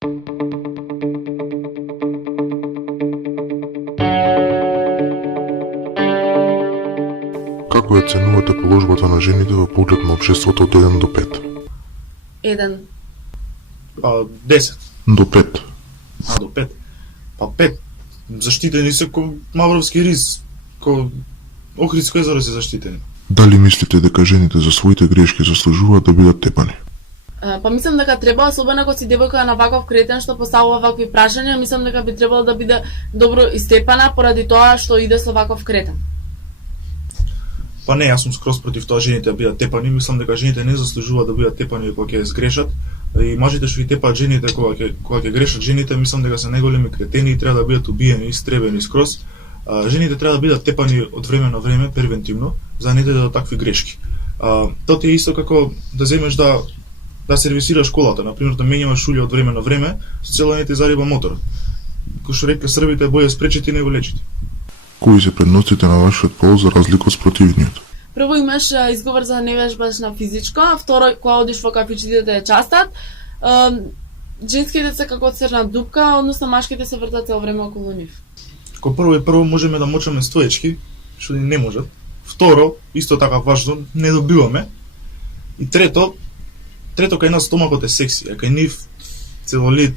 Како ја ценувате положбата на жените во поглед на општеството од 1 до 5? 1. 10. До 5. До 5. 5. Заштитени се ко мавровски риз, ко Охридско езеро се заштитени. Дали мислите дека жените за своите грешки заслужуваат да бидат тепани? Мислам дека треба, особено кога си девојка на ваков кретен што поставува вакви прашања, мислам дека би требало да биде добро истепана поради тоа што иде со ваков кретен. Па не, јас сум скроз против тоа жените да бидат тепани, мислам дека жените не заслужуваат да бидат тепани кога ќе сгрешат. И мажите што ги тепаат жените кога ќе грешат жените, мислам дека се најголеми кретени и треба да бидат убиени, истребени скроз. Жените треба да бидат тепани од време на време превентивно за да не дојде до такви грешки. Тоа ти е исто како да земеш да сервисираш колата, например да менјаваш улје од време на време, со цел да не ти зариба моторот. Кој што река србите боје спречити него лечити. Кои се предностите на вашиот пол за разлика од спротивниот? Прво имаш изговор за да не бидеш баш на физичко, а второ кога одиш во кафичите да ја частат, женските се како црна дупка, односно машките се вртат цело време околу нив. Ко прво можеме да мочаме стоечки, што не можат. Второ, исто така важно, не добиваме. И трето кај нас стомакот е секси, а кај нив целолит.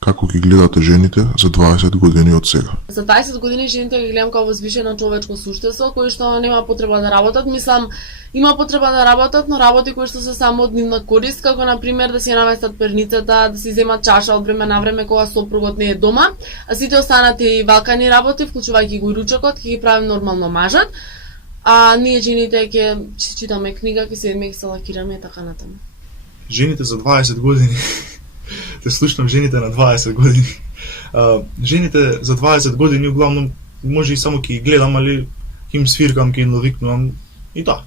Како ги гледате жените за 20 години од сега? За 20 години жените ги гледам како возвишено човечко суштество, кои што нема потреба да работат. Мислам, има потреба да работат, но работи кои што се само од нивна корист, како на пример да си наместат перницата, да си земат чаша од време на време кога сопругот не е дома, а сите останати валкани работи, вклучувајќи го и ручокот, ќе ги правим нормално мажат. А ние жените ќе читаме книга, ќе седиме, ќе се лакираме и така натаму. Жените за 20 години те слушнам жените на 20 години. Жените за 20 години углавном може и само ќе ги гледам, али ќе им свиркам, ќе им навикнувам и тоа.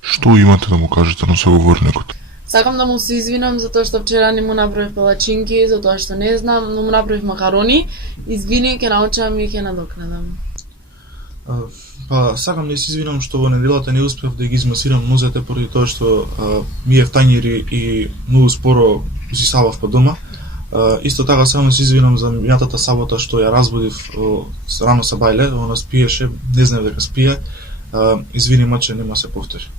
Што имате да му кажете на соговорникот? Сакам да му се извинам за тоа што вчера не му направив палачинки, за тоа што не знам, но му направив макарони. Извини, ќе научам и ќе надокнадам. Сакам да се извинам што во неделата не успев да ги измасирам нозете поради тоа што ми е втањири и многу споро зисавав по дома. Исто така само се извинам за мијатата сабота што ја разбудив рано са бајле, она спиеше, не знае дека спие. Извини, маче, нема се повтори.